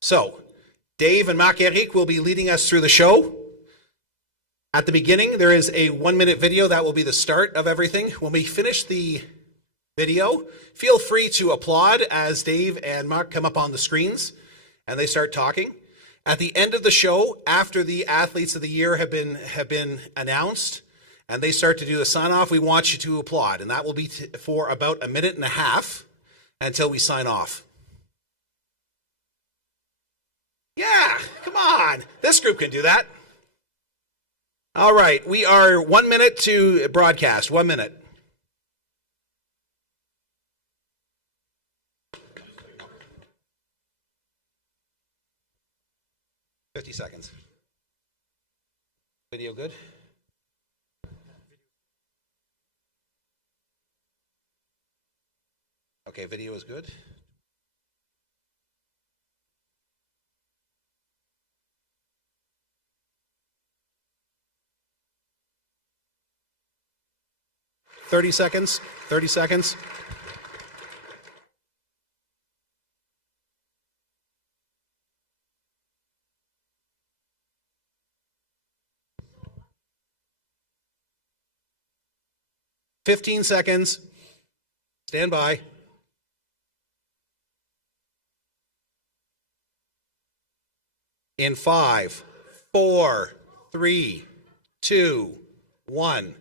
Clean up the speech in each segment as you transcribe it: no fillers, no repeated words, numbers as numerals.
So, Dave and Marc-Éric will be leading us through the show. At the beginning, there is a 1-minute video that will be the start of everything. When we finish the video, feel free to applaud as Dave and Mark come up on the screens and they start talking. At the end of the show, after the athletes of the year have been announced and they start to do the sign off, we want you to applaud, and that will be for about a minute and a half until we sign off. Yeah, come on. This group can do that. All right, we are 1 minute to broadcast. 1 minute. $50 seconds. Video good? Okay, video is good. $30 seconds. 30 seconds. $15 seconds. Stand by. In 5, 4, 3, 2, 1.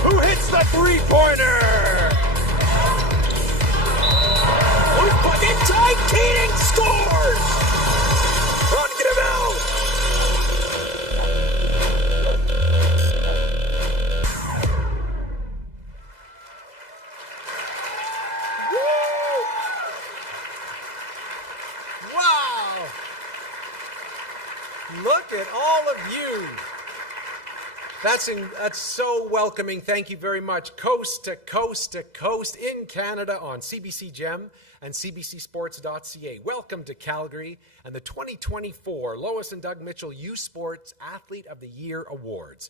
Who hits the three-pointer? Who's putting it tight? Keating scores! Run, get him out! Woo! Wow! Look at all of you. That's so welcoming. Thank you very much. Coast to coast to coast in Canada on CBC Gem and cbcsports.ca. Welcome to Calgary and the 2024 Lois and Doug Mitchell U Sports Athlete of the Year Awards.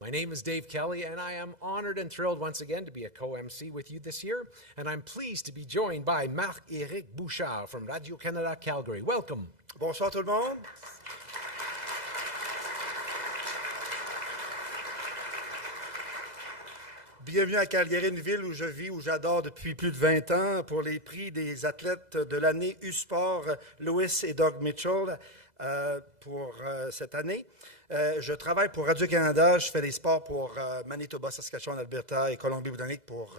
My name is Dave Kelly, and I am honored and thrilled once again to be a co-MC with you this year. And I'm pleased to be joined by Marc-Éric Bouchard from Radio-Canada Calgary. Welcome. Bonsoir tout le monde. Bienvenue à Calgary, une ville où je vis, où j'adore depuis plus de 20 ans, pour les prix des athlètes de l'année U-Sport, Lois et Doug Mitchell, pour cette année. Je travaille pour Radio-Canada, je fais des sports pour Manitoba, Saskatchewan, Alberta et Colombie-Britannique pour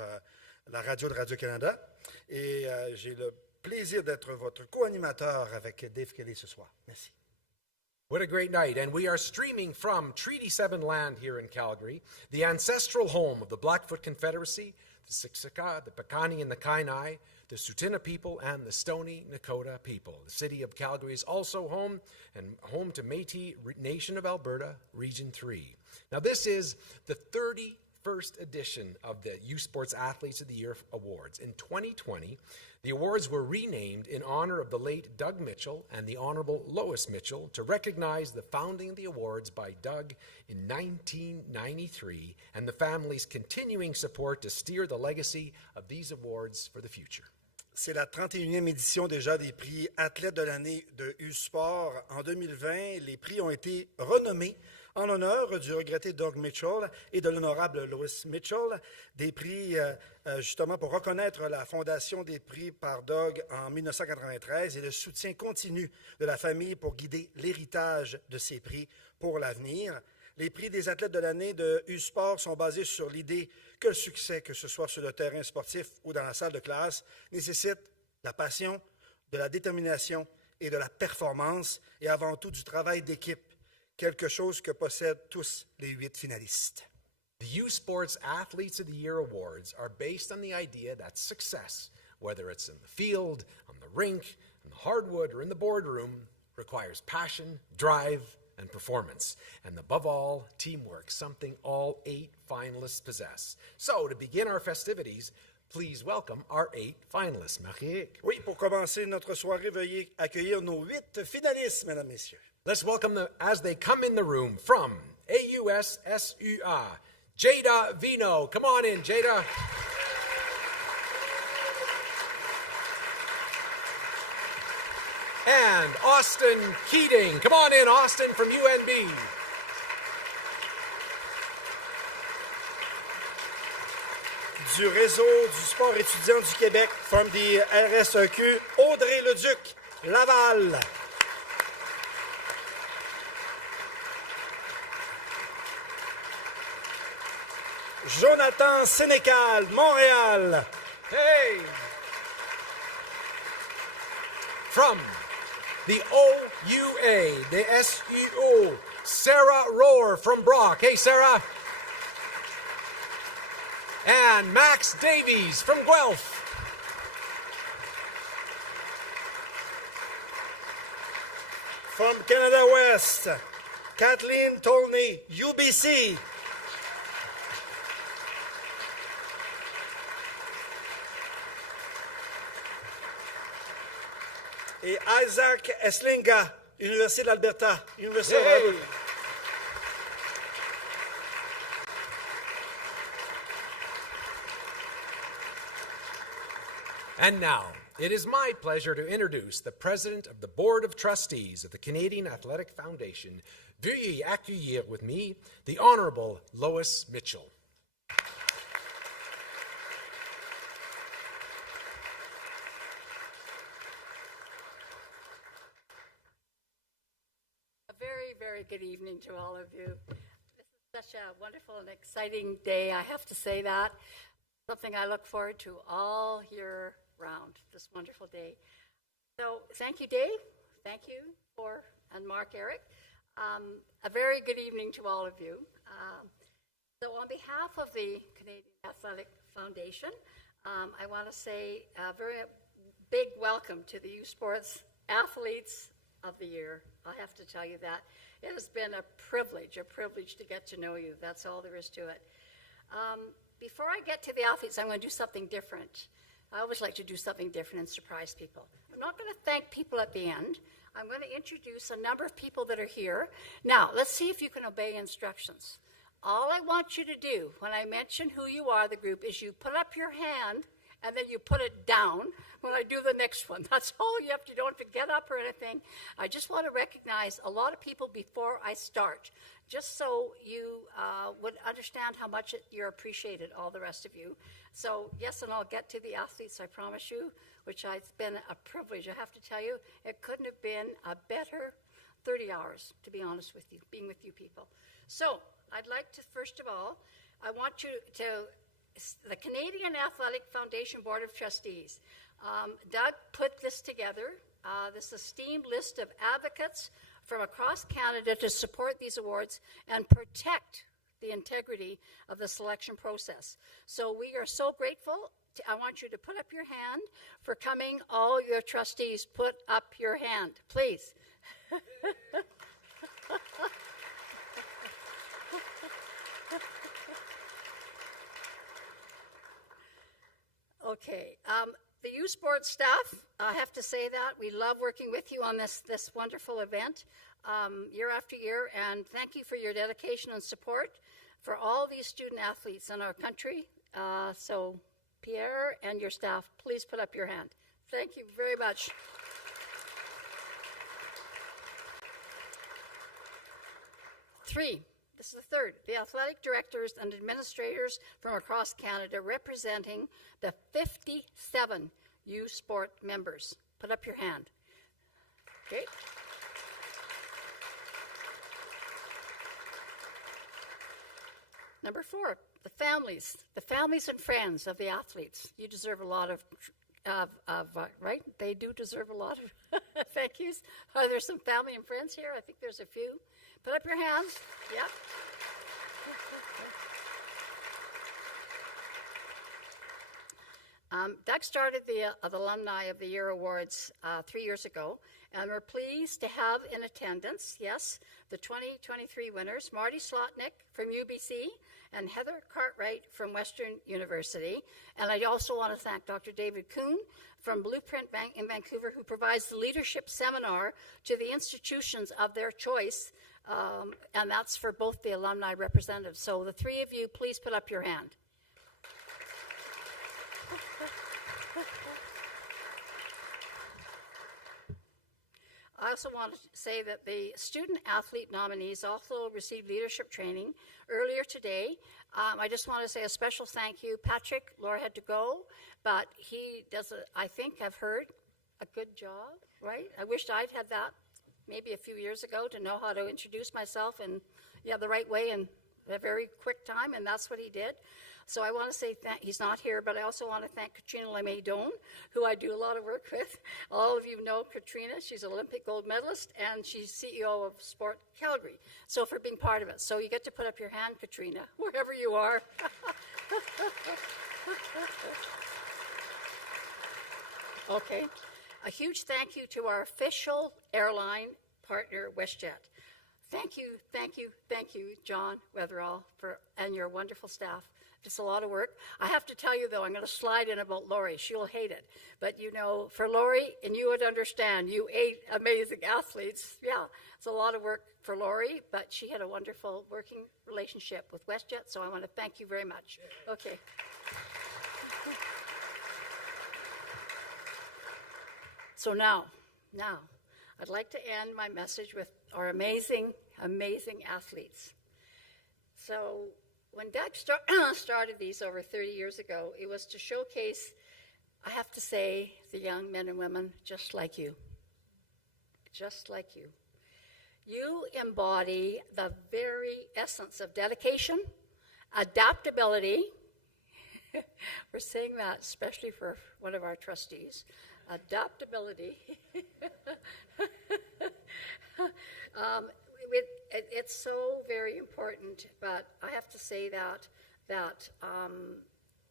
la radio de Radio-Canada. Et j'ai le plaisir d'être votre co-animateur avec Dave Kelly ce soir. Merci. What a great night. And we are streaming from Treaty 7 land here in Calgary, the ancestral home of the Blackfoot Confederacy, the Siksika, the Piikani and the Kainai, the Tsuut'ina people, and the Stoney Nakoda people. The city of Calgary is also home to Métis Nation of Alberta, Region 3. Now this is the 31st edition of the U Sports Athletes of the Year Awards. In 2020, the awards were renamed in honor of the late Doug Mitchell and the Honorable Lois Mitchell to recognize the founding of the awards by Doug in 1993 and the family's continuing support to steer the legacy of these awards for the future. C'est la 31e édition déjà des prix Athlètes de l'année de U-Sport. En 2020, les prix ont été renommés en l'honneur du regretté Doug Mitchell et de l'honorable Lois Mitchell, des prix justement pour reconnaître la fondation des prix par Doug en 1993 et le soutien continu de la famille pour guider l'héritage de ces prix pour l'avenir. Les prix des athlètes de l'année de U-Sport sont basés sur l'idée que le succès, que ce soit sur le terrain sportif ou dans la salle de classe, nécessite la passion, de la détermination et de la performance et avant tout du travail d'équipe, quelque chose que possèdent tous les 8 finalistes. The U Sports Athletes of the Year awards are based on the idea that success, whether it's in the field, on the rink, on the hardwood, or in the boardroom, requires passion, drive, and performance, and above all, teamwork, something all 8 finalists possess. So, to begin our festivities, please welcome our 8 finalists. Marie-Éric. Oui, pour commencer notre soirée, veuillez accueillir nos 8 finalistes, mesdames, messieurs. Let's welcome them as they come in the room from AUSSUA, Jada Vino. Come on in, Jada. And Austin Keating. Come on in, Austin, from UNB. Du réseau du sport étudiant du Québec, from the RSEQ, Audrey Leduc, Laval. Jonathan Sénécal, Montréal. Hey! From the OUA, the SUO, Sarah Rohr from Brock. Hey, Sarah. And Max Davies from Guelph. From Canada West, Kathleen Tolney, UBC. Et Isaac Eslinga, Université d'Alberta, Université Hey. de And now, it is my pleasure to introduce the President of the Board of Trustees of the Canadian Athletic Foundation. Veuillez accueillir with me the Honorable Lois Mitchell. A very, very good evening to all of you. This is such a wonderful and exciting day, I have to say that. Something I look forward to all year round, this wonderful day. So thank you, Dave. Thank you, and Mark-Éric. A very good evening to all of you. So on behalf of the Canadian Athletic Foundation, I want to say a very big welcome to the U Sports Athletes of the Year. I have to tell you that. It has been a privilege to get to know you. That's all there is to it. Before I get to the athletes, I'm going to do something different. I always like to do something different and surprise people. I'm not going to thank people at the end. I'm going to introduce a number of people that are here. Now, let's see if you can obey instructions. All I want you to do when I mention who you are, the group, is you put up your hand and then you put it down when I do the next one. That's all you have to do. You don't have to get up or anything. I just want to recognize a lot of people before I start, just so you would understand how much you're appreciated, all the rest of you. So, yes, and I'll get to the athletes, I promise you, which has been a privilege. I have to tell you, it couldn't have been a better 30 hours, to be honest with you, being with you people. So, I'd like to, first of all, I want you to, the Canadian Athletic Foundation Board of Trustees. Doug put this together, this esteemed list of advocates from across Canada to support these awards and protect the integrity of the selection process. So we are so grateful. I want you to put up your hand for coming. All your trustees, put up your hand, please. Okay. The U Sports staff, I have to say that we love working with you on this wonderful event year after year, and thank you for your dedication and support for all these student athletes in our country. So Pierre and your staff, please put up your hand. Thank you very much. Three. This is the third. The athletic directors and administrators from across Canada representing the 57 U Sport members. Put up your hand. Okay. Number four, the families and friends of the athletes. You deserve a lot of right? They do deserve a lot of thank yous. Are there some family and friends here? I think there's a few. Put up your hands. Yep. Doug started the Alumni of the Year Awards 3 years ago, and we're pleased to have in attendance, yes, the 2023 winners, Marty Slotnick from UBC and Heather Cartwright from Western University. And I also want to thank Dr. David Kuhn from Blueprint Bank in Vancouver, who provides the leadership seminar to the institutions of their choice, and that's for both the alumni representatives. So the three of you, please put up your hand. I also want to say that the student athlete nominees also received leadership training earlier today. I just want to say a special thank you. Patrick, Laura had to go, but he does, I think I've heard, a good job, right? I wished I'd had that maybe a few years ago to know how to introduce myself and the right way in a very quick time, and that's what he did. So I want to say he's not here, but I also want to thank Katrina Lemay-Doan, who I do a lot of work with. All of you know Katrina. She's an Olympic gold medalist, and she's CEO of Sport Calgary. So for being part of it. So you get to put up your hand, Katrina, wherever you are. Okay. A huge thank you to our official airline partner, WestJet. Thank you, John Weatherall, and your wonderful staff. It's a lot of work. I have to tell you, though, I'm going to slide in about Lori. She'll hate it. But, for Lori, and you would understand, you 8 amazing athletes. Yeah, it's a lot of work for Lori, but she had a wonderful working relationship with WestJet, so I want to thank you very much. Okay. So now, I'd like to end my message with our amazing athletes. So when Doug started these over 30 years ago, it was to showcase, I have to say, the young men and women just like you. Just like you. You embody the very essence of dedication, adaptability. We're saying that especially for one of our trustees. Adaptability. It's so very important, but I have to say that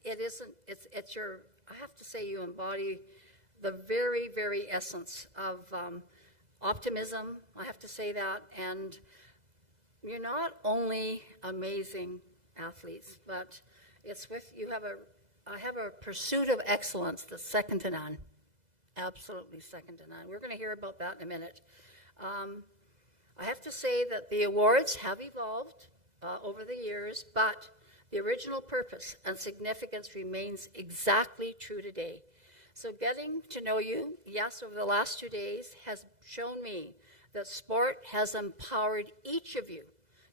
it isn't. It's your. I have to say you embody the very, very essence of optimism. I have to say that, and you're not only amazing athletes, but it's with you have a. I have a pursuit of excellence that's second to none. Absolutely second to none. We're going to hear about that in a minute. I have to say that the awards have evolved over the years, but the original purpose and significance remains exactly true today. So getting to know you, yes, over the last 2 days has shown me that sport has empowered each of you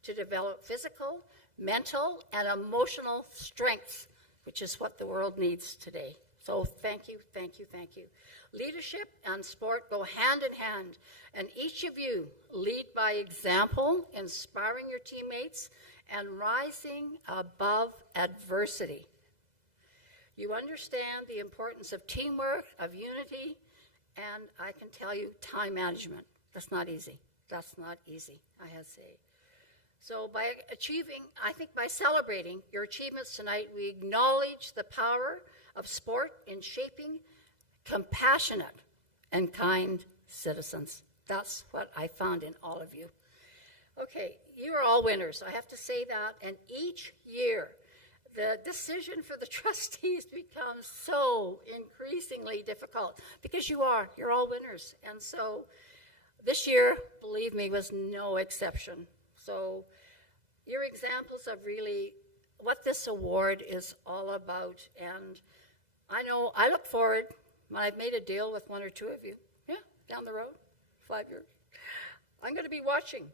to develop physical, mental, and emotional strengths, which is what the world needs today. So thank you. Leadership and sport go hand in hand, and each of you lead by example, inspiring your teammates and rising above adversity. You understand the importance of teamwork, of unity, and I can tell you time management. That's not easy, I have to say. So by celebrating your achievements tonight, we acknowledge the power of sport in shaping compassionate and kind citizens. That's what I found in all of you. Okay, you are all winners. I have to say that. And each year, the decision for the trustees becomes so increasingly difficult because you're all winners. And so this year, believe me, was no exception. So you're examples of really what this award is all about. And I know I look forward. I've made a deal with 1 or 2 of you. Yeah, down the road, 5 years. I'm going to be watching,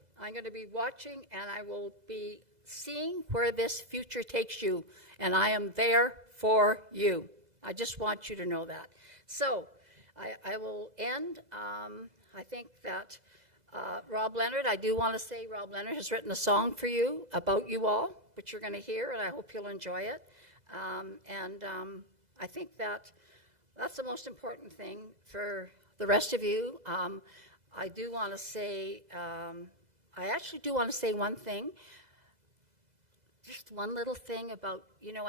and I will be seeing where this future takes you, and I am there for you. I just want you to know that. So I will end. I think that Rob Leonard, I do want to say Rob Leonard has written a song for you about you all, which you're going to hear, and I hope you'll enjoy it. I think that's the most important thing for the rest of you. I do want to say, I actually do want to say one thing, just one little thing about,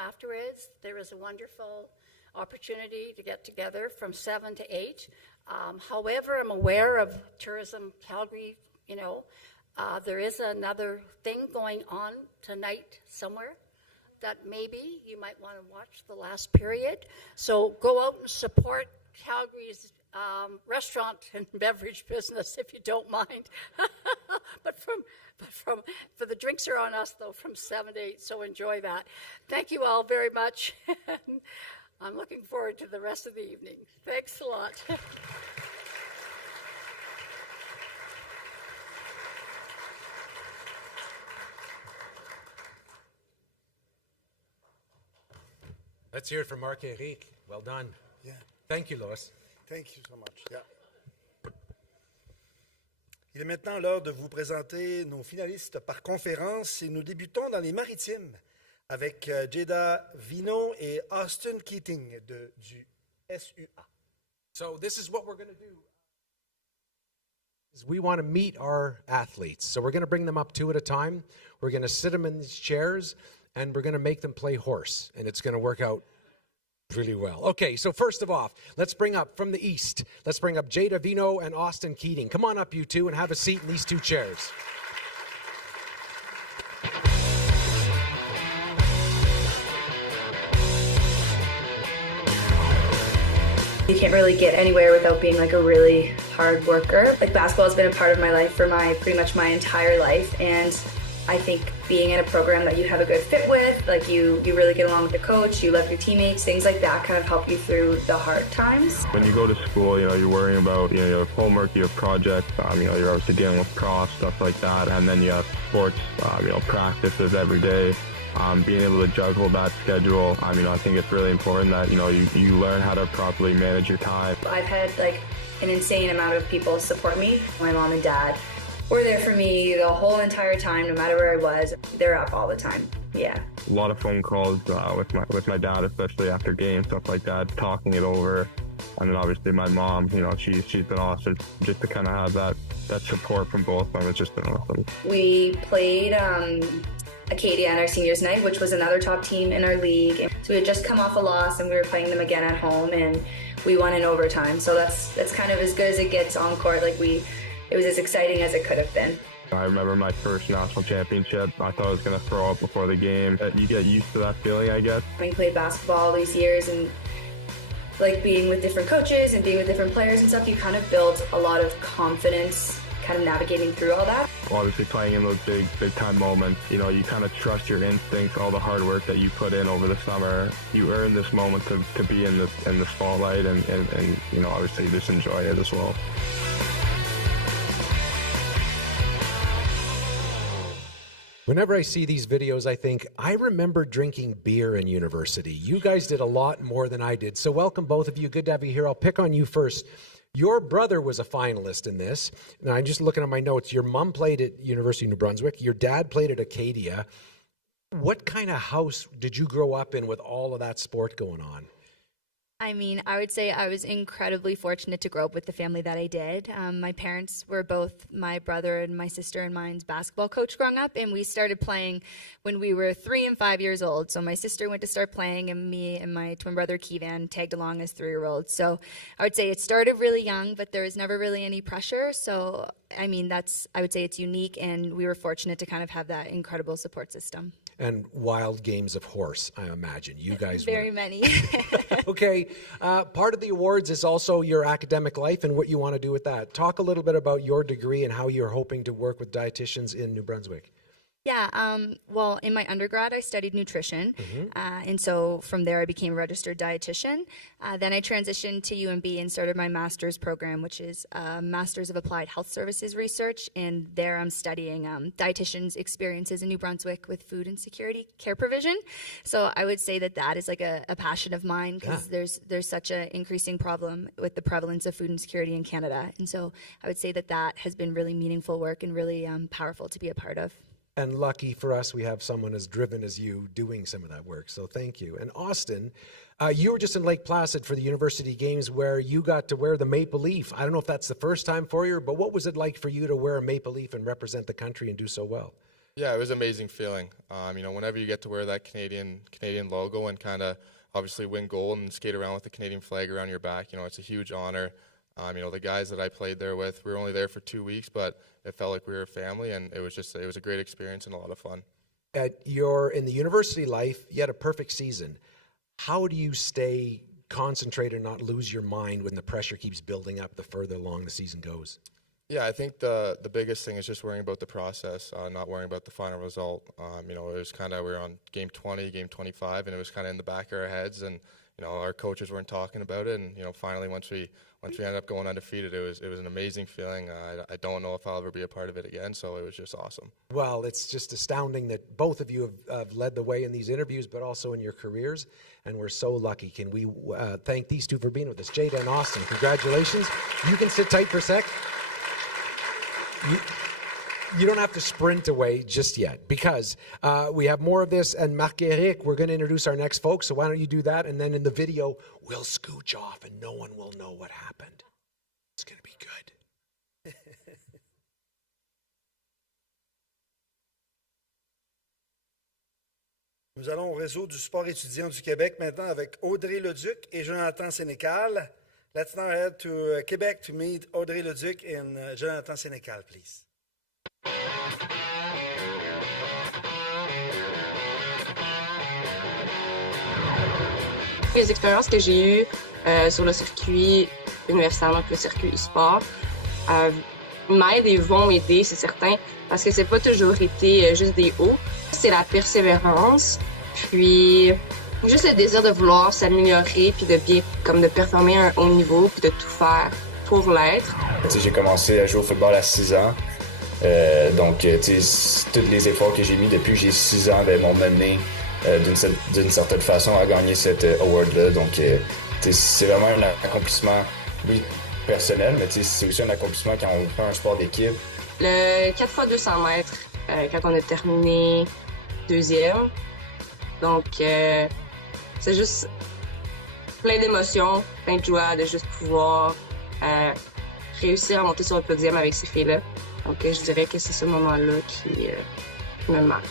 afterwards, there was a wonderful opportunity to get together from 7 to 8. However, I'm aware of Tourism Calgary, there is another thing going on tonight somewhere that maybe you might want to watch the last period. So go out and support Calgary's restaurant and beverage business if you don't mind. but for the drinks are on us though from 7 to 8, so enjoy that. Thank you all very much. I'm looking forward to the rest of the evening. Thanks a lot. Let's hear it from Marc-Éric. Well done. Yeah. Thank you, Lois. Thank you so much. Yeah. Il est maintenant l'heure de vous présenter nos finalistes par conférence et nous débutons dans les maritimes avec Jada Vino et Austin Keating du SUA. So this is what we're going to do. Is we want to meet our athletes. So we're going to bring them up 2 at a time. We're going to sit them in these chairs, and we're going to make them play horse, and it's going to work out really well. Okay, so first of all, let's bring up from the east. Let's bring up Jada Vino and Austin Keating. Come on up, you two, and have a seat in these 2 chairs. You can't really get anywhere without being like a really hard worker. Like basketball has been a part of my life for pretty much my entire life, and I think being in a program that you have a good fit with, like you really get along with the coach, you love your teammates, things like that kind of help you through the hard times. When you go to school, you're worrying about, you have homework, you have projects, you're obviously dealing with cross, stuff like that, and then you have sports, practices every day. Being able to juggle that schedule, I think it's really important that, you learn how to properly manage your time. I've had like an insane amount of people support me. My mom and dad were there for me the whole entire time, no matter where I was. They're up all the time. Yeah. A lot of phone calls with my dad, especially after games, stuff like that, talking it over. And then obviously my mom, she's been awesome. Just to kind of have that support from both of them, it's just been awesome. We played Acadia on our seniors night, which was another top team in our league. So we had just come off a loss and we were playing them again at home, and we won in overtime. So that's kind of as good as it gets on court. It was as exciting as it could have been. I remember my first national championship. I thought I was going to throw up before the game. You get used to that feeling, I guess. Having played basketball all these years and being with different coaches and being with different players and stuff, you kind of build a lot of confidence kind of navigating through all that. Obviously playing in those big time moments, you kind of trust your instincts, all the hard work that you put in over the summer. You earn this moment to be in the spotlight and obviously just enjoy it as well. Whenever I see these videos, I think, I remember drinking beer in university. You guys did a lot more than I did. So welcome, both of you. Good to have you here. I'll pick on you first. Your brother was a finalist in this. Now, I'm just looking at my notes. Your mom played at University of New Brunswick. Your dad played at Acadia. What kind of house did you grow up in with all of that sport going on? I would say I was incredibly fortunate to grow up with the family that I did. My parents were both my brother and my sister and mine's basketball coach growing up, and we started playing when we were 3 and 5 years old. So my sister went to start playing, and me and my twin brother Keevan tagged along as 3-year-olds. So I would say it started really young, but there was never really any pressure. So I would say it's unique, and we were fortunate to kind of have that incredible support system. And wild games of horse, I imagine. You guys Very were. many. Okay, part of the awards is also your academic life and what you want to do with that. Talk a little bit about your degree and how you're hoping to work with dietitians in New Brunswick. Yeah, well, in my undergrad, I studied nutrition, and so from there I became a registered dietitian. Then I transitioned to UNB and started my master's program, which is Master's of Applied Health Services Research, and there I'm studying dietitians' experiences in New Brunswick with food insecurity care provision. So I would say that is like a passion of mine, because there's such an increasing problem with the prevalence of food insecurity in Canada, and so I would say that has been really meaningful work and really powerful to be a part of. And lucky for us, we have someone as driven as you doing some of that work. So thank you. And Austin, you were just in Lake Placid for the University Games where you got to wear the maple leaf. I don't know if that's the first time for you, but what was it like for you to wear a maple leaf and represent the country and do so well? Yeah, it was an amazing feeling. Whenever you get to wear that Canadian logo and kind of obviously win gold and skate around with the Canadian flag around your back. You know, it's a huge honor. You know, the guys that I played there with, we were only there for 2 weeks, but it felt like we were a family, and it was a great experience and a lot of fun. In the university life, you had a perfect season. How do you stay concentrated and not lose your mind when the pressure keeps building up the further along the season goes? Yeah, I think the biggest thing is just worrying about the process, not worrying about the final result. You know, it was kind of, we were on game 20, game 25, and it was kind of in the back of our heads, and you know, our coaches weren't talking about it, and you know, finally once we ended up going undefeated, it was an amazing feeling. I don't know if I'll ever be a part of it again, so it was just awesome. Well, it's just astounding that both of you have led the way in these interviews, but also in your careers, and we're so lucky. Can we thank these two for being with us? Jada and Austin, congratulations. You can sit tight for a sec. You don't have to sprint away just yet, because we have more of this, and Marc-Éric, we're going to introduce our next folks, so why don't you do that, and then in the video, we'll scooch off and no one will know what happened. It's going to be good. Nous allons au réseau du sport étudiant du Québec maintenant avec Audrey Leduc et Jonathan Sénécal. Let's now head to Quebec to meet Audrey Leduc and Jonathan Sénécal, please. Les expériences que j'ai eues sur le circuit universitaire, donc le circuit e-sport, m'aident et vont m'aider, c'est certain, parce que c'est pas toujours été juste des hauts. C'est la persévérance, puis juste le désir de vouloir s'améliorer, puis de performer à un haut niveau, puis de tout faire pour l'être. J'ai commencé à jouer au football à 6 ans. Donc, tous les efforts que j'ai mis depuis que j'ai 6 ans m'ont mené d'une certaine façon à gagner cet award-là. Donc, c'est vraiment un accomplissement, oui, personnel, mais c'est aussi un accomplissement quand on fait un sport d'équipe. Le 4x200 mètres, quand on a terminé deuxième. Donc, c'est juste plein d'émotions, plein de joie de juste pouvoir réussir à monter sur le podium avec ces filles-là. Donc, je dirais que c'est ce moment-là qui me marque.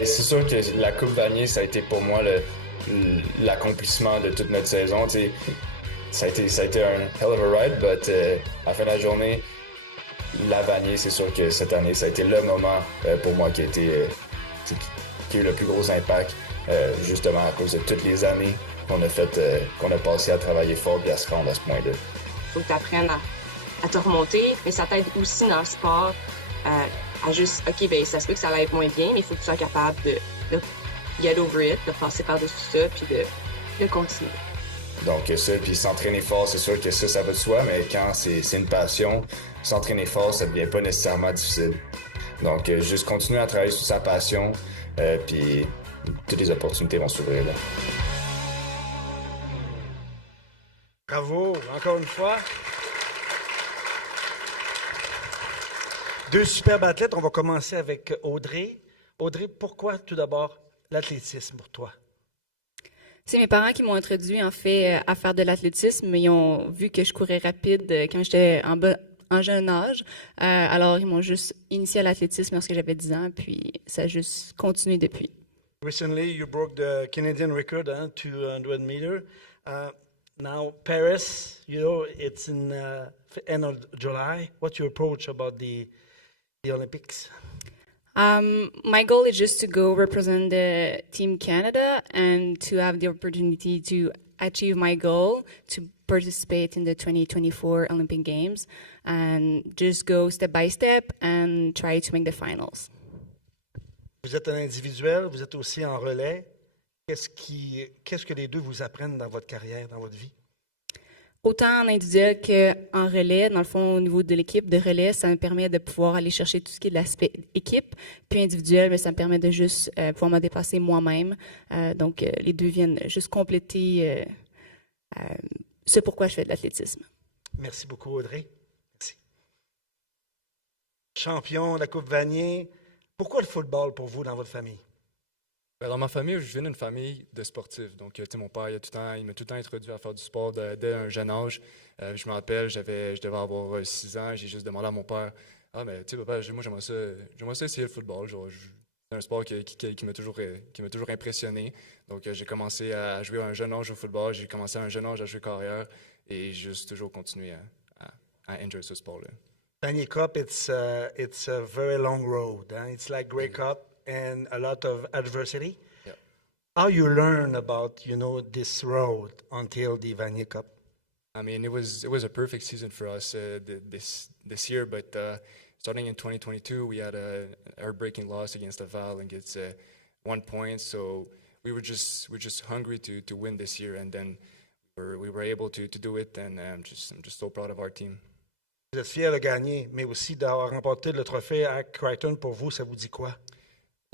Et c'est sûr que la Coupe Vanier, ça a été pour moi l'accomplissement de toute notre saison. T'sais, ça a été un hell of a ride, but à la fin de la journée, la Vanier, c'est sûr que cette année, ça a été le moment pour moi qui a eu le plus gros impact, justement à cause de toutes les années qu'on a passé à travailler fort et à se rendre à ce point-là. Faut que tu apprennes à te remonter, mais ça t'aide aussi dans le sport à juste, OK, ben ça se peut que ça va être moins bien, mais il faut que tu sois capable de get over it, de passer par-dessus ça, puis de continuer. Donc ça, puis s'entraîner fort, c'est sûr que ça va de soi, mais quand c'est une passion, s'entraîner fort, ça devient pas nécessairement difficile. Donc juste continuer à travailler sur sa passion, puis toutes les opportunités vont s'ouvrir là. Bravo, encore une fois. Deux superbes athlètes. On va commencer avec Audrey. Audrey, pourquoi tout d'abord l'athlétisme pour toi? C'est mes parents qui m'ont introduit en fait à faire de l'athlétisme. Ils ont vu que je courais rapide quand j'étais en jeune âge. Alors, ils m'ont juste initié à l'athlétisme lorsque j'avais 10 ans, puis ça a juste continué depuis. Recently, you broke the Canadian record, 200 meters. Now, Paris, you know, it's in end of July. What's your approach about the Olympics? My goal is just to go represent the Team Canada and to have the opportunity to achieve my goal to participate in the 2024 Olympic Games and just go step by step and try to make the finals. Vous êtes un individuel, vous êtes aussi en relais. Qu'est-ce que les deux vous apprennent dans votre carrière, dans votre vie? Autant en individuel qu'en relais, dans le fond, au niveau de l'équipe de relais, ça me permet de pouvoir aller chercher tout ce qui est de l'aspect équipe. Puis individuel, mais ça me permet de juste pouvoir me dépasser moi-même. Donc, les deux viennent juste compléter ce pourquoi je fais de l'athlétisme. Merci beaucoup, Audrey. Merci. Champion de la Coupe Vanier. Pourquoi le football pour vous dans votre famille? Dans ma famille, je viens d'une famille de sportifs. Donc, mon père, il m'a tout le temps introduit à faire du sport dès un jeune âge. Je me rappelle, je devais avoir 6 ans. J'ai juste demandé à mon père, « Ah, mais tu sais, papa, moi, j'aimerais ça essayer le football. Genre, C'est un sport qui m'a toujours impressionné. Donc, j'ai commencé à jouer à un jeune âge au football, j'ai commencé à un jeune âge à jouer carrière et j'ai juste toujours continué à enjoy ce sport-là. Vanier Cup, it's a very long road. It's like Grey Cup and a lot of adversity. Yeah. How you learn about, this road until the Vanier Cup? I mean, it was a perfect season for us this year, but starting in 2022, we had a heartbreaking loss against Laval and gets 1 point. So we're just hungry to win this year, and then we were able to do it. And I'm just so proud of our team. Vous êtes fier de gagner, mais aussi d'avoir remporté le trophée à Crichton. Pour vous, ça vous dit quoi?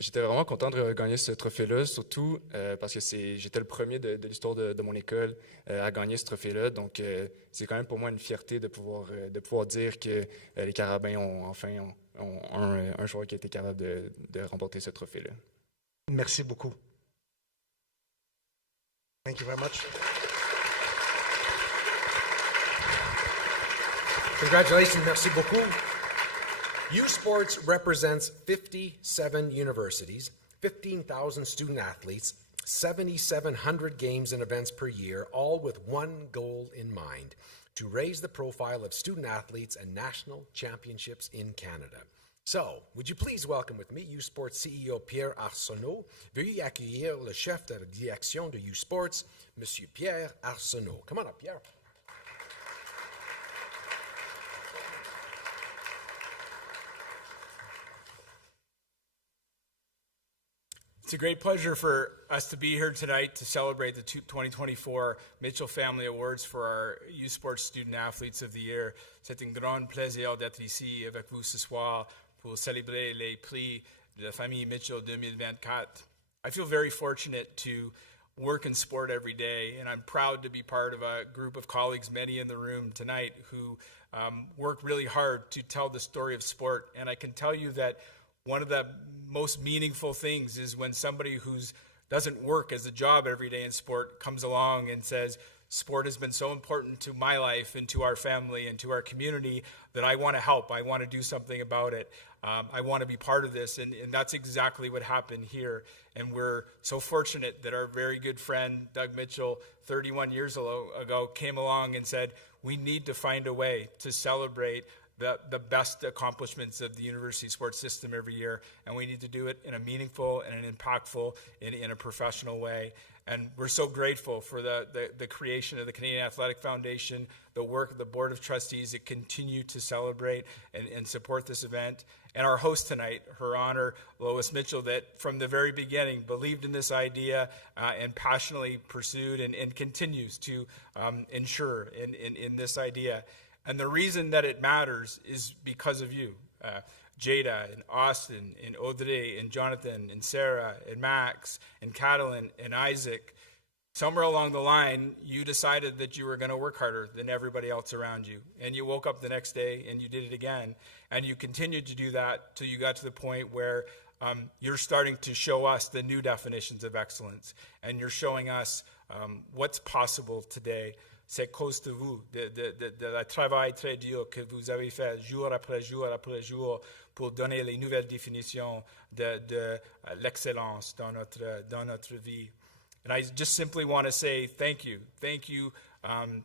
J'étais vraiment content de gagner ce trophée-là, surtout parce que j'étais le premier de l'histoire de mon école à gagner ce trophée-là. Donc, c'est quand même pour moi une fierté de pouvoir dire que les Carabins ont un joueur qui a été capable de remporter ce trophée-là. Merci beaucoup. Thank you very much. Congratulations, merci beaucoup. U Sports represents 57 universities, 15,000 student athletes, 7,700 games and events per year, all with one goal in mind, to raise the profile of student athletes and national championships in Canada. So, would you please welcome with me U Sports CEO Pierre Arsenault. Veuillez accueillir le chef de la direction de U Sports, Monsieur Pierre Arsenault. Come on up, Pierre. It's a great pleasure for us to be here tonight to celebrate the 2024 Mitchell Family Awards for our U Sports Student Athletes of the Year. C'est un grand plaisir d'être ici avec vous ce soir pour célébrer les prix de la famille Mitchell 2024. I feel very fortunate to work in sport every day, and I'm proud to be part of a group of colleagues, many in the room tonight, who work really hard to tell the story of sport. And I can tell you that one of the most meaningful things is when somebody who doesn't work as a job every day in sport comes along and says, sport has been so important to my life and to our family and to our community that I want to help. I want to do something about it. I want to be part of this. And that's exactly what happened here. And we're so fortunate that our very good friend, Doug Mitchell, 31 years ago, came along and said, we need to find a way to celebrate the best accomplishments of the university sports system every year, and we need to do it in a meaningful and an impactful, in a professional way. And we're so grateful for the creation of the Canadian Athletic Foundation, the work of the Board of Trustees that continue to celebrate and support this event. And our host tonight, Her Honor Lois Mitchell, that from the very beginning believed in this idea and passionately pursued and continues to ensure in this idea. And the reason that it matters is because of you, Jada and Austin and Audrey and Jonathan and Sarah and Max and Catalin and Isaac. Somewhere along the line, you decided that you were going to work harder than everybody else around you. And you woke up the next day and you did it again. And you continued to do that till you got to the point where you're starting to show us the new definitions of excellence. And you're showing us what's possible today. C'est cause de vous, de la travail très dur que vous avez fait jour après jour pour donner les nouvelles définitions de l'excellence dans notre vie. And I just simply want to say thank you. Thank you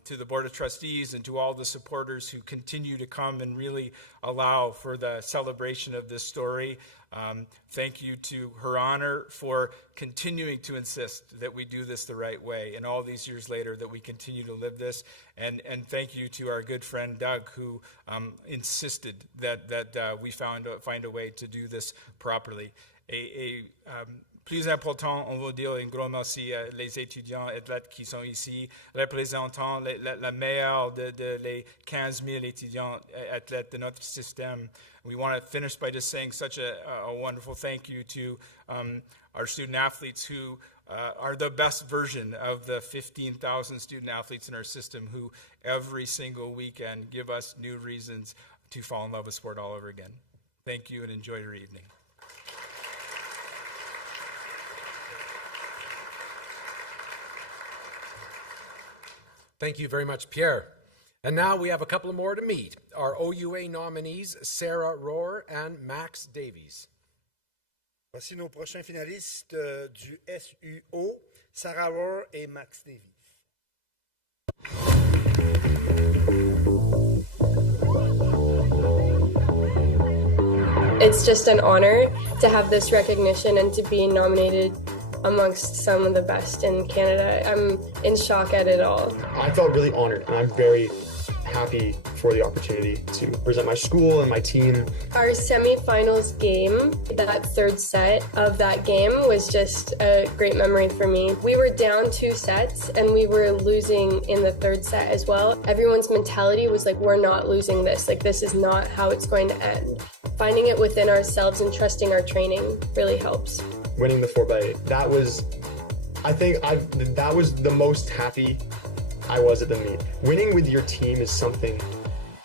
to the Board of Trustees and to all the supporters who continue to come and really allow for the celebration of this story. Thank you to Her Honor for continuing to insist that we do this the right way, and all these years later that we continue to live this. And thank you to our good friend Doug, who insisted that we find a way to do this properly. Plus important, on va dire un grand merci à les étudiants athlètes qui sont ici, représentant la meilleure les 15 000 étudiants athlètes de notre système. We want to finish by just saying such a wonderful thank you to our student athletes who are the best version of the 15,000 student athletes in our system who every single weekend give us new reasons to fall in love with sport all over again. Thank you and enjoy your evening. Thank you very much, Pierre. And now we have a couple more to meet. Our OUA nominees, Sarah Rohr and Max Davies. Voici nos prochains finalistes du SUO, Sarah Rohr et Max Davies. It's just an honor to have this recognition and to be nominated amongst some of the best in Canada. I'm in shock at it all. I felt really honored, and I'm very happy for the opportunity to present my school and my team. Our semifinals game, that third set of that game was just a great memory for me. We were down 2 sets and we were losing in the third set as well. Everyone's mentality was like, we're not losing this. Like, this is not how it's going to end. Finding it within ourselves and trusting our training really helps. Winning the 4x8, that was the most happy I was at the meet. Winning with your team is something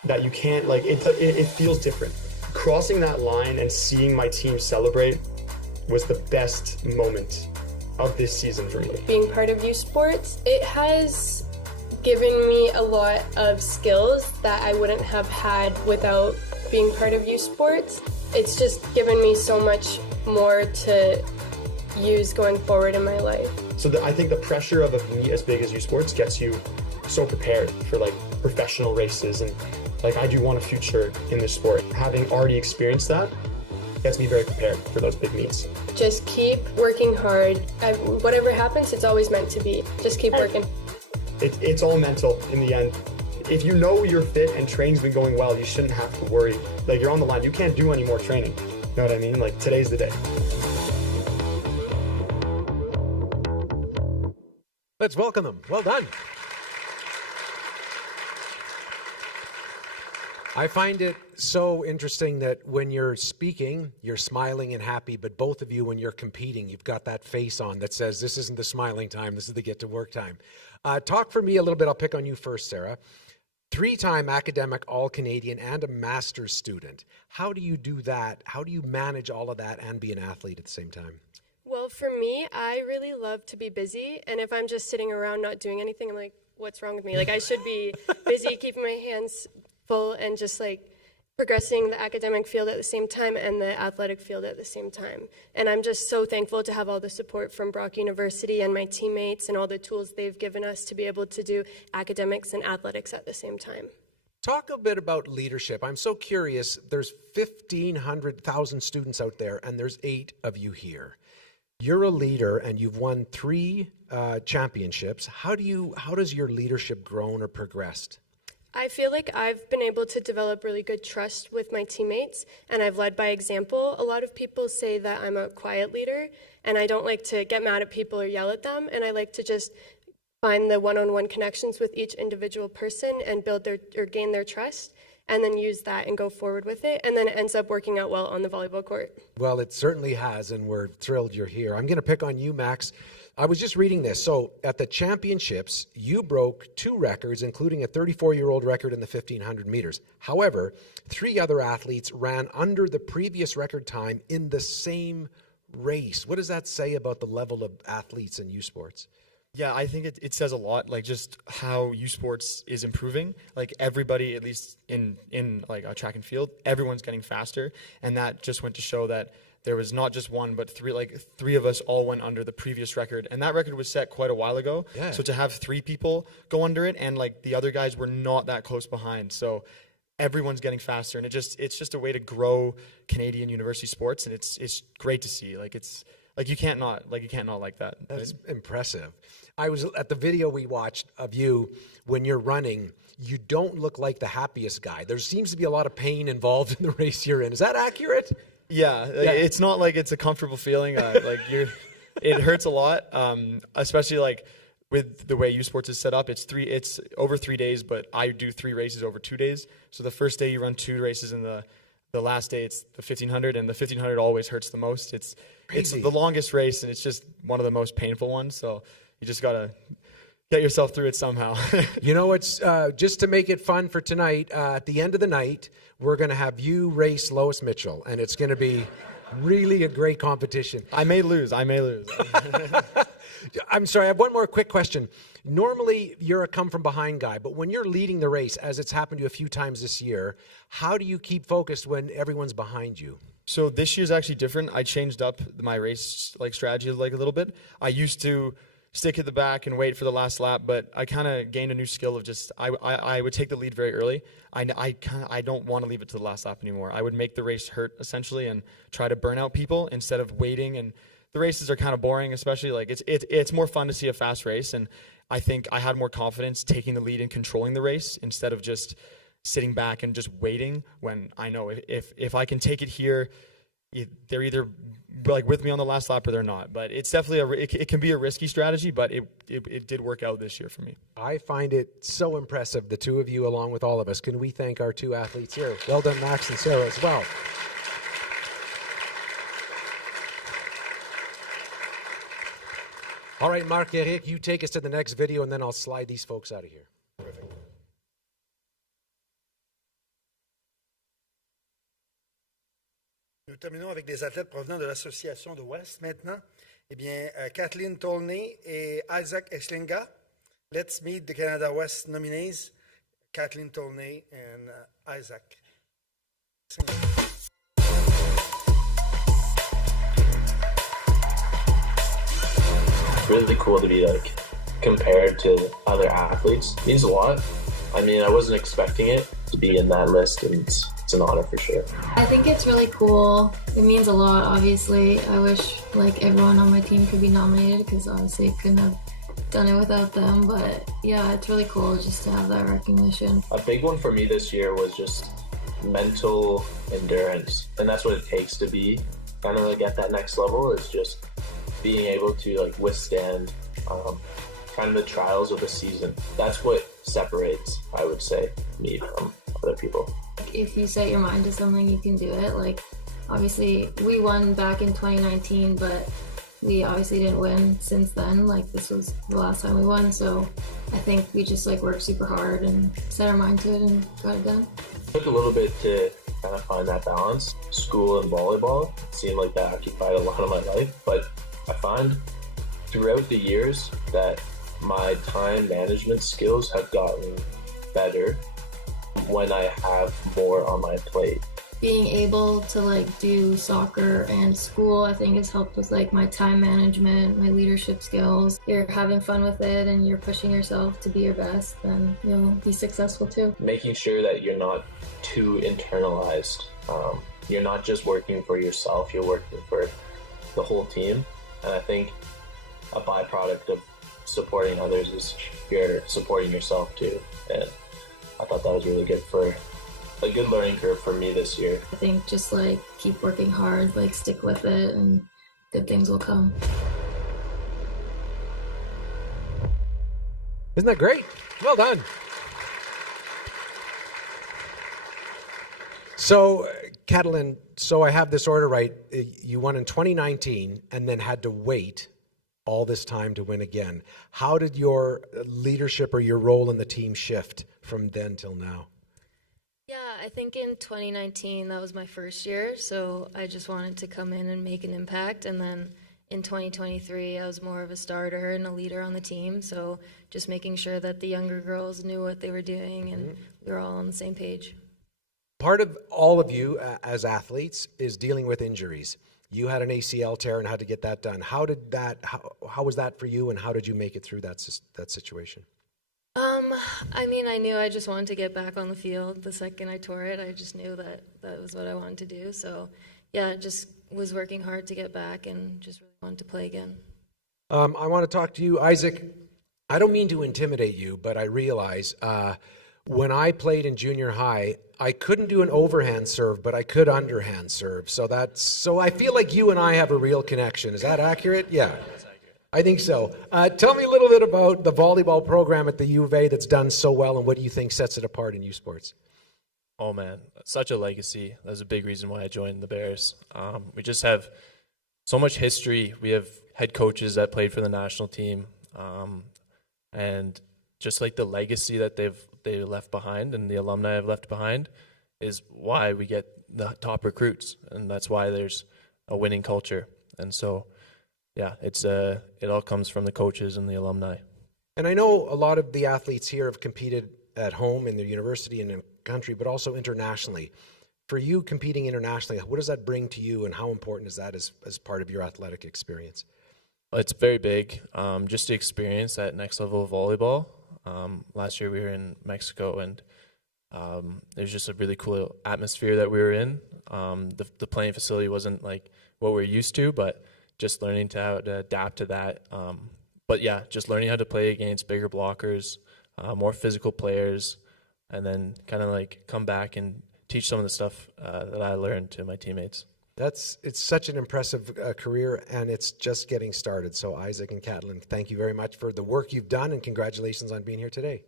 that you can't, like, it feels different. Crossing that line and seeing my team celebrate was the best moment of this season for me. Being part of youth sports, it has given me a lot of skills that I wouldn't have had without being part of youth sports. It's just given me so much more to use going forward in my life. So I think the pressure of a meet as big as youth sports gets you so prepared for like professional races, and like I do want a future in this sport. Having already experienced that gets me very prepared for those big meets. Just keep working hard. Whatever happens, it's always meant to be. Just keep working. It's all mental in the end. If you know you're fit and training's been going well, you shouldn't have to worry. Like, you're on the line, you can't do any more training. You know what I mean? Like, today's the day. Let's welcome them. Well done. I find it so interesting that when you're speaking, you're smiling and happy, but both of you, when you're competing, you've got that face on that says, this isn't the smiling time, this is the get to work time. Talk for me a little bit. I'll pick on you first, Sarah. 3-time academic All-Canadian and a master's student. How do you do that? How do you manage all of that and be an athlete at the same time? Well, for me, I really love to be busy, and if I'm just sitting around not doing anything, I'm like, what's wrong with me? Like, I should be busy, keeping my hands full, and just like progressing the academic field at the same time and the athletic field at the same time. And I'm just so thankful to have all the support from Brock University and my teammates and all the tools they've given us to be able to do academics and athletics at the same time. Talk a bit about leadership. I'm so curious. There's 1,000 students out there, and there's 8 of you here. You're a leader, and you've won 3 championships. How does your leadership grown or progressed? I feel like I've been able to develop really good trust with my teammates, and I've led by example. A lot of people say that I'm a quiet leader, and I don't like to get mad at people or yell at them, and I like to just find the one-on-one connections with each individual person and build or gain their trust, and then use that and go forward with it, and then it ends up working out well on the volleyball court. Well, it certainly has, and we're thrilled you're here. I'm going to pick on you, Max. I was just reading this. So at the championships, you broke 2 records, including a 34-year-old record in the 1,500 meters. However, 3 other athletes ran under the previous record time in the same race. What does that say about the level of athletes in youth sports? Yeah, I think it says a lot, like just how youth sports is improving. Like everybody, at least in like track and field, everyone's getting faster, and that just went to show that there was not just one, but 3 of us all went under the previous record. And that record was set quite a while ago. Yeah. So to have 3 people go under it, and like the other guys were not that close behind. So everyone's getting faster, and it's just a way to grow Canadian university sports, and it's great to see. Like it's like you can't not like that. That's impressive. I was at the video we watched of you when you're running. You don't look like the happiest guy. There seems to be a lot of pain involved in the race you're in. Is that accurate? Yeah, it's not like it's a comfortable feeling. It hurts a lot, especially like with the way youth sports is set up. It's over 3 days, but I do 3 races over 2 days. So the first day you run 2 races, and the last day it's the 1,500, and the 1,500 always hurts the most. It's the longest race, and it's just one of the most painful ones. So you just gotta get yourself through it somehow. You know, it's just to make it fun for tonight. At the end of the night, we're going to have you race Lois Mitchell, and it's going to be really a great competition. I may lose. I'm sorry, I have one more quick question. Normally, you're a come-from-behind guy, but when you're leading the race, as it's happened to you a few times this year, how do you keep focused when everyone's behind you? So this year's actually different. I changed up my race strategy a little bit. I used to stick at the back and wait for the last lap, but I kind of gained a new skill of just I would take the lead very early. I don't want to leave it to the last lap anymore. I would make the race hurt essentially and try to burn out people instead of waiting. And the races are kind of boring, especially it's more fun to see a fast race. And I think I had more confidence taking the lead and controlling the race instead of just sitting back and just waiting, when I know if I can take it here, they're either with me on the last lap or they're not. But it's definitely it can be a risky strategy, but it did work out this year for me. I find it so impressive, the two of you along with all of us. Can we thank our two athletes here? Well done, Max and Sarah, as well. All right, Marc-Éric, you take us to the next video, and then I'll slide these folks out of here. Nous terminons avec des athlètes provenant de l'association de West maintenant. Eh bien, Kathleen Tolney et Isaac Eslinga. Let's meet the Canada West nominees, Kathleen Tolney and Isaac. Really cool to be compared to other athletes. It means a lot. I mean, I wasn't expecting it to be in that list, and it's an honor for sure. I think it's really cool. It means a lot, obviously. I wish everyone on my team could be nominated, because obviously I couldn't have done it without them. But yeah, it's really cool just to have that recognition. A big one for me this year was just mental endurance, and that's what it takes to be kind of at that next level, is just being able to withstand kind of the trials of the season. That's what separates, I would say, me from other people. If you set your mind to something, you can do it. Obviously we won back in 2019, but we obviously didn't win since then. This was the last time we won, so I think we just worked super hard and set our mind to it and got it done. It took a little bit to kind of find that balance. School and volleyball seemed like that occupied a lot of my life, but I find throughout the years that my time management skills have gotten better when I have more on my plate. Being able to do soccer and school, I think has helped with my time management, my leadership skills. You're having fun with it and you're pushing yourself to be your best, then you'll be successful too. Making sure that you're not too internalized. You're not just working for yourself, you're working for the whole team. And I think a byproduct of supporting others is you're supporting yourself too. And I thought that was really good for a good learning curve for me this year. I think just keep working hard, stick with it, and good things will come. Isn't that great? Well done. So, Catalin, so I have this order right. You won in 2019 and then had to wait all this time to win again. How did your leadership or your role in the team shift from then till now? Yeah, I think in 2019, that was my first year, so I just wanted to come in and make an impact. And then in 2023, I was more of a starter and a leader on the team, so just making sure that the younger girls knew what they were doing and we were all on the same page. Part of all of you as athletes is dealing with injuries. You had an ACL tear and had to get that done. How was that for you, and how did you make it through that situation? I knew I just wanted to get back on the field the second I tore it. I just knew that was what I wanted to do. So, yeah, just was working hard to get back and just really wanted to play again. I want to talk to you, Isaac. I don't mean to intimidate you, but I realize when I played in junior high, I couldn't do an overhand serve, but I could underhand serve. So I feel like you and I have a real connection. Is that accurate? Yeah. I think so. Tell me a little bit about the volleyball program at the U of A that's done so well, and what do you think sets it apart in U Sports? Oh man, such a legacy. That's a big reason why I joined the Bears. We just have so much history. We have head coaches that played for the national team, and just the legacy that they left behind and the alumni have left behind is why we get the top recruits, and that's why there's a winning culture. And so, yeah, it all comes from the coaches and the alumni. And I know a lot of the athletes here have competed at home in their university and in the country, but also internationally. For you competing internationally, what does that bring to you, and how important is that as part of your athletic experience? It's very big. Just to experience that next level of volleyball. Last year we were in Mexico, and it was just a really cool atmosphere that we were in. The playing facility wasn't like what we're used to, but just learning how to adapt to that. But yeah, just learning how to play against bigger blockers, more physical players, and then kind of like come back and teach some of the stuff that I learned to my teammates. It's such an impressive career, and it's just getting started. So Isaac and Catelyn, thank you very much for the work you've done, and congratulations on being here today.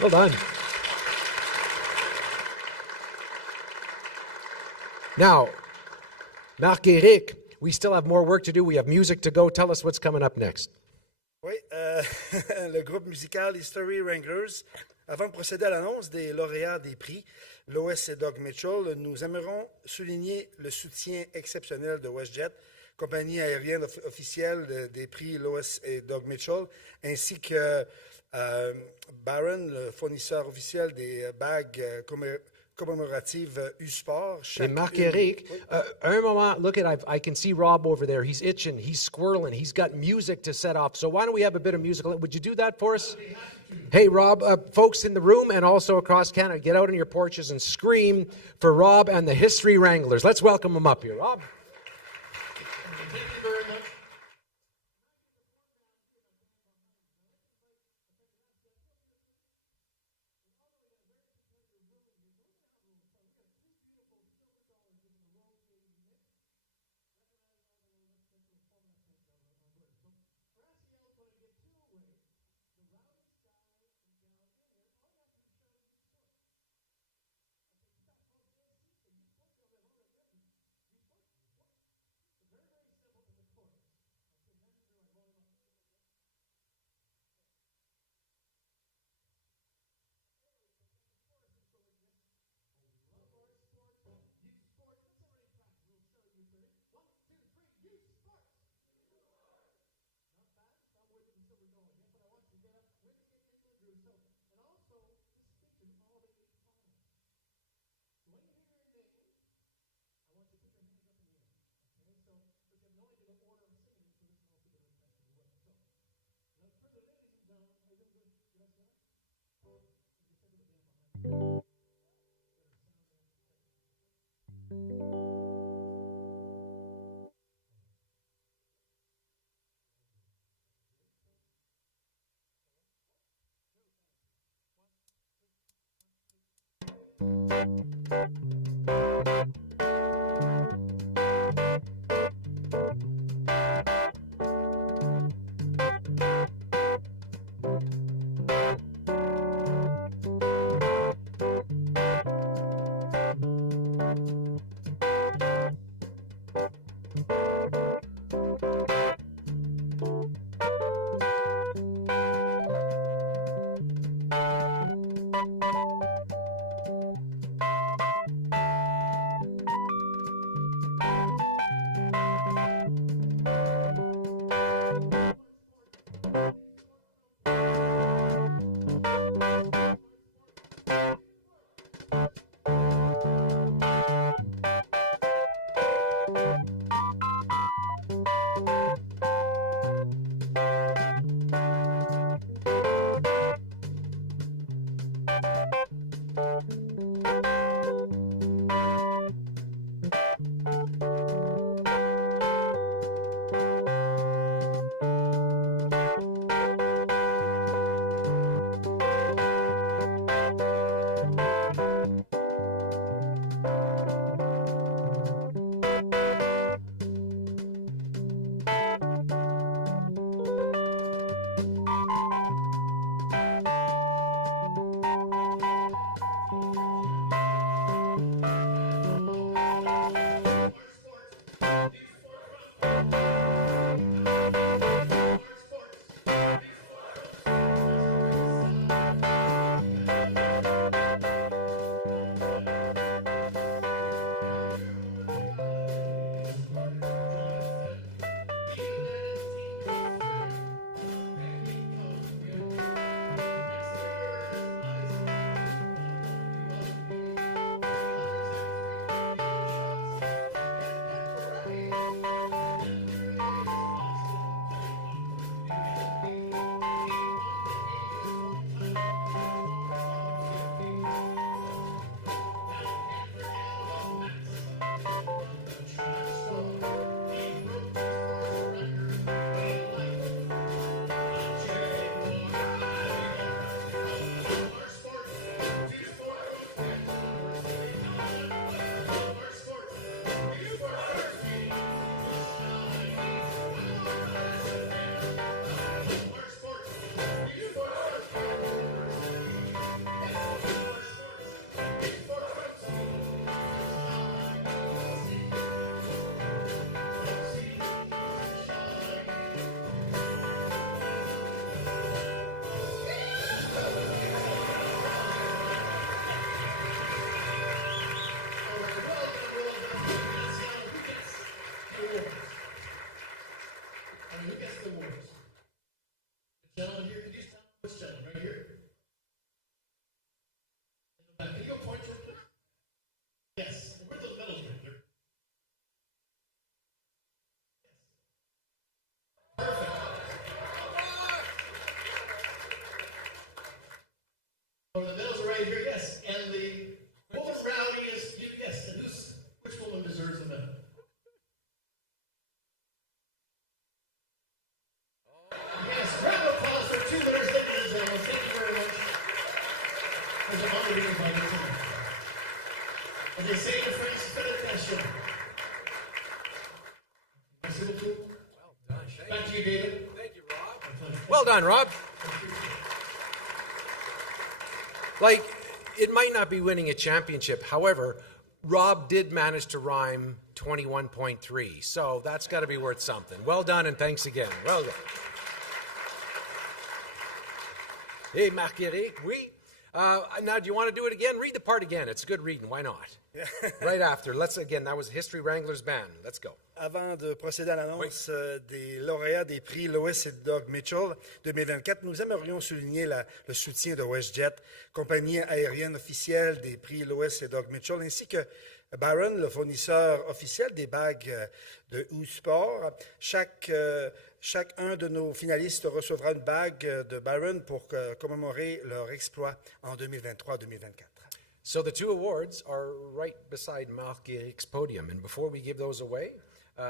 Well done. Now, Marc-Éric, we still have more work to do. We have music to go. Tell us what's coming up next. Oui, le groupe musical History Wranglers. Avant de procéder à l'annonce des lauréats des prix, Lois et Doug Mitchell, nous aimerons souligner le soutien exceptionnel de WestJet, compagnie aérienne officielle des prix Lois et Doug Mitchell, ainsi que Barron, le fournisseur officiel des bagues commémoratives U-Sport. Et Marc-Éric, un moment, look at, I can see Rob over there. He's itching, he's squirreling, he's got music to set off. So why don't we have a bit of music? Would you do that for us? Hey, Rob, folks in the room and also across Canada, get out on your porches and scream for Rob and the History Wranglers. Let's welcome them up here. Rob? Thank you very much. as an honorary by the team. As they say in French, félicitations. Merci beaucoup. Well done. Back to you, David. Thank you, Rob. Well done, Rob. Like, it might not be winning a championship. However, Rob did manage to rhyme 21.3, so that's got to be worth something. Well done, and thanks again. Well done. Hey, Marc-Éric, oui. Now, do you want to do it again? Read the part again. It's good reading. Why not? Right after. Let's again. That was History Wranglers Band. Let's go. Avant de procéder à l'annonce des lauréats des prix Lois et Doug Mitchell 2024, nous aimerions souligner le soutien de WestJet, compagnie aérienne officielle des prix Lois et Doug Mitchell, ainsi que Barron, le fournisseur officiel des bagues de U-Sport. Chacun de nos finalistes recevra une bague de Barron pour commémorer leur exploit en 2023-2024. So the two awards are right beside Marc-Éric's podium. And before we give those away,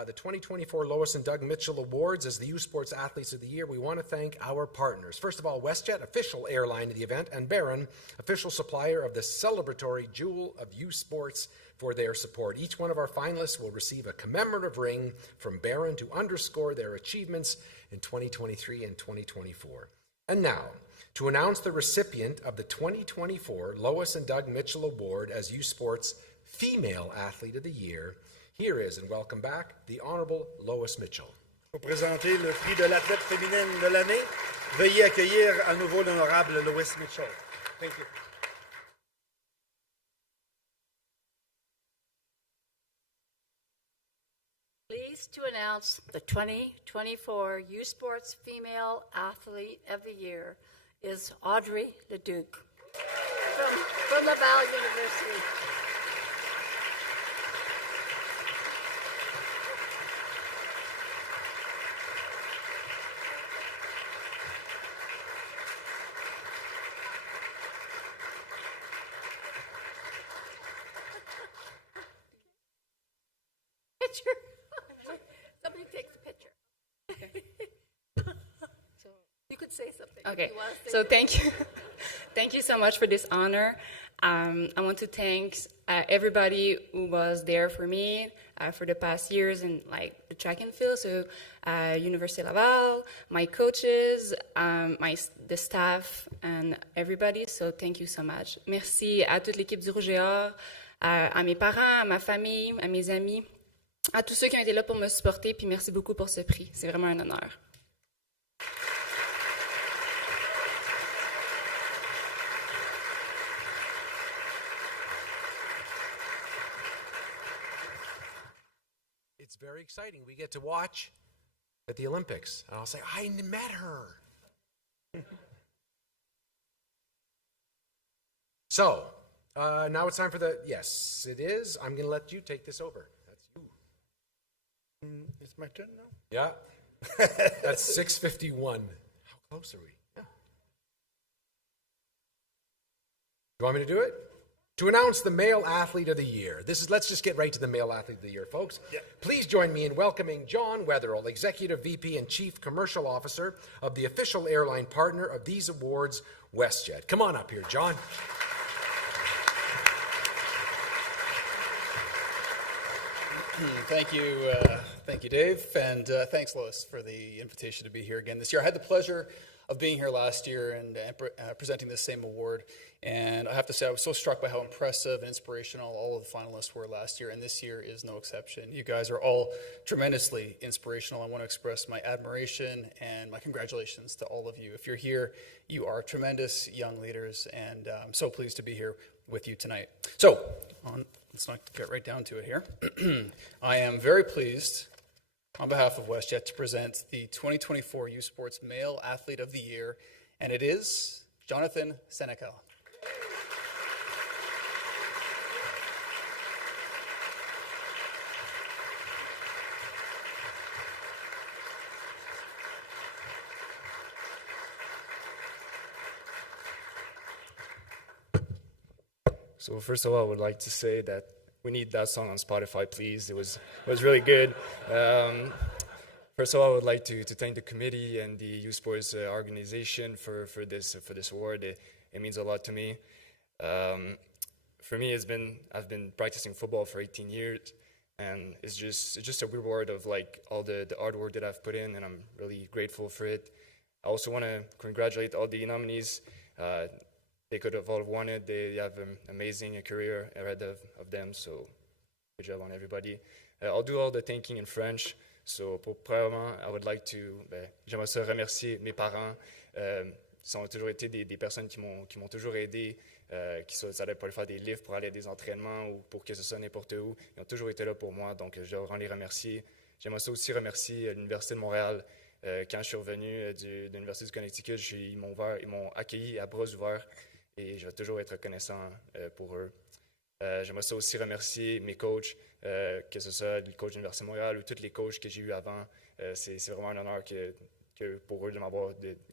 the 2024 Lois and Doug Mitchell Awards as the U Sports Athletes of the Year, we want to thank our partners. First of all, WestJet, official airline of the event, and Barron, official supplier of the celebratory jewel of U Sports, for their support. Each one of our finalists will receive a commemorative ring from Barron to underscore their achievements in 2023 and 2024. And now, to announce the recipient of the 2024 Lois and Doug Mitchell Award as U Sports Female Athlete of the Year, here is, and welcome back, the Honorable Lois Mitchell. Pour présenter le prix de l'athlète féminine de l'année, veuillez accueillir à nouveau l'honorable Lois Mitchell. Thank you. Pleased to announce the 2024 U Sports Female Athlete of the Year is Audrey Leduc from Laval University. Picture. Somebody take the picture. You could say something. Okay, You want to say so something? thank you. Thank you so much for this honor. I want to thank everybody who was there for me for the past years in like the track and field. So Université Laval, my coaches, the staff, and everybody. So thank you so much. Merci à toute l'équipe du Rouge et Or, à mes parents, à ma famille, à mes amis, à tous ceux qui ont été là pour me supporter. Puis merci beaucoup pour ce prix. C'est vraiment un honneur. It's very exciting. We get to watch at the Olympics. And I'll say, I met her. So, now it's time for the, yes, it is. I'm going to let you take this over. That's you. It's my turn now? Yeah. That's 6:51. How close are we? Yeah. You want me to do it? To announce the Male Athlete of the Year. Let's just get right to the Male Athlete of the Year, folks. Yeah. Please join me in welcoming John Wetherell, Executive VP and Chief Commercial Officer of the official airline partner of these awards, WestJet. Come on up here, John. Thank you, Dave, and thanks, Lois, for the invitation to be here again this year. I had the pleasure of being here last year and presenting this same award, and I have to say I was so struck by how impressive and inspirational all of the finalists were last year, and this year is no exception. You guys are all tremendously inspirational. I want to express my admiration and my congratulations to all of you. If you're here, you are tremendous young leaders, and I'm so pleased to be here with you tonight. So, let's not get right down to it here. I am very pleased, on behalf of WestJet, to present the 2024 U Sports Male Athlete of the Year, and it is Jonathan Senecal. So first of all, I would like to say that we need that song on Spotify, please. It was really good. First of all, I would like to thank the committee and the U Sports organization for this award. It means a lot to me. For me, I've been practicing football for 18 years, and it's just a reward of like all the hard work that I've put in, and I'm really grateful for it. I also want to congratulate all the nominees. They could have all won it. They have an amazing career ahead of them, so good job on everybody. I'll do all the thanking in French. So, premièrement, I would like to, j'aimerais ça remercier mes parents. Ils ont toujours été des personnes qui m'ont toujours aidé, ça allait pour aller faire des livres, pour aller à des entraînements ou pour que ce soit n'importe où. Ils ont toujours été là pour moi, donc je dois les remercier. J'aimerais ça aussi remercier l'Université de Montréal. Quand je suis revenu de l'Université du Connecticut, ils m'ont accueilli à bras ouverts et je vais toujours être reconnaissant pour eux. J'aimerais ça aussi remercier mes coachs, que ce soit le coach de l'Université de Montréal ou tous les coachs que j'ai eus avant. C'est vraiment un honneur que pour eux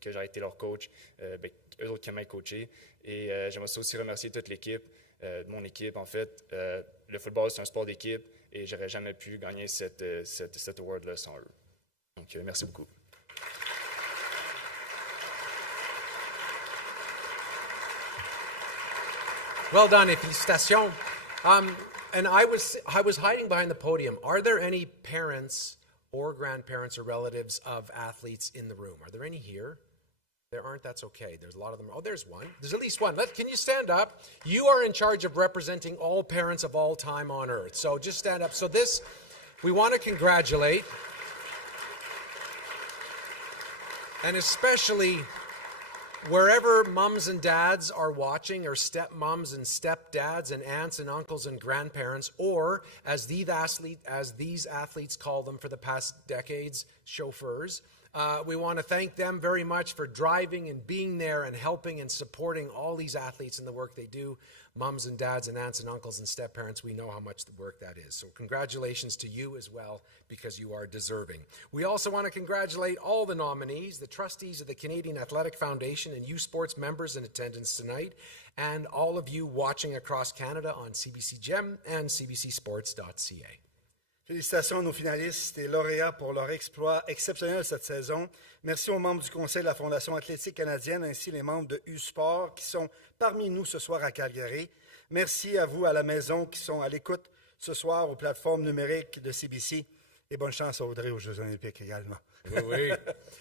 que j'ai été leur coach, eux autres qui m'ont coaché. Et j'aimerais ça aussi remercier toute l'équipe, mon équipe en fait. Le football, c'est un sport d'équipe et j'aurais jamais pu gagner cet award-là sans eux. Donc, merci beaucoup. Well done, et félicitations. And I was hiding behind the podium. Are there any parents or grandparents or relatives of athletes in the room? Are there any here? There aren't, that's okay. There's a lot of them. Oh, there's one. There's at least one. Can you stand up? You are in charge of representing all parents of all time on earth. So just stand up. So we want to congratulate, and especially wherever mums and dads are watching, or stepmoms and stepdads and aunts and uncles and grandparents, or as these athletes call them for the past decades, chauffeurs, we want to thank them very much for driving and being there and helping and supporting all these athletes in the work they do. Mums and dads and aunts and uncles and step-parents, we know how much the work that is. So congratulations to you as well, because you are deserving. We also want to congratulate all the nominees, the trustees of the Canadian Athletic Foundation and U Sports members in attendance tonight, and all of you watching across Canada on CBC Gem and cbcsports.ca. Félicitations à nos finalistes et lauréats pour leur exploit exceptionnel cette saison. Merci aux membres du Conseil de la Fondation athlétique canadienne ainsi les membres de U-Sport qui sont parmi nous ce soir à Calgary. Merci à vous à la maison qui sont à l'écoute ce soir aux plateformes numériques de CBC. Et bonne chance à Audrey aux Jeux Olympiques également. Oui.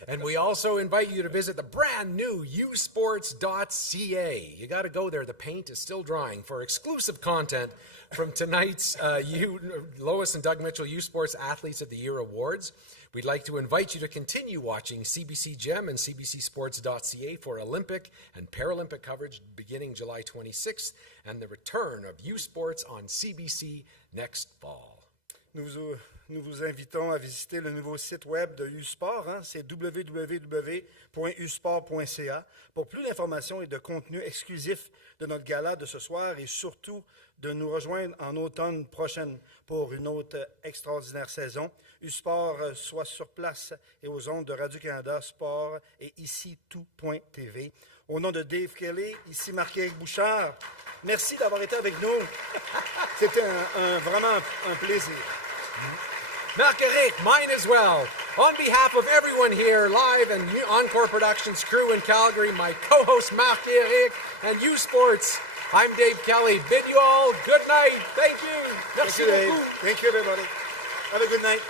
And we also invite you to visit the brand new usports.ca. You got to go there. The paint is still drying for exclusive content from tonight's Lois and Doug Mitchell U Sports Athletes of the Year Awards. We'd like to invite you to continue watching CBC Gem and cbcsports.ca for Olympic and Paralympic coverage beginning July 26th and the return of U Sports on CBC next fall. Nous vous invitons à visiter le nouveau site web de U-Sport, c'est www.usport.ca, pour plus d'informations et de contenu exclusif de notre gala de ce soir et surtout de nous rejoindre en automne prochaine pour une autre extraordinaire saison. U-Sport soit sur place et aux ondes de Radio-Canada Sport et ici tout.tv. Au nom de Dave Kelly, ici Marc-Éric Bouchard, merci d'avoir été avec nous. C'était vraiment un plaisir. Marc-Éric, mine as well. On behalf of everyone here, live and Encore Productions crew in Calgary, my co-host Marc-Éric and U Sports, I'm Dave Kelly. Bid you all good night. Thank you. Merci beaucoup. Thank you, everybody. Have a good night.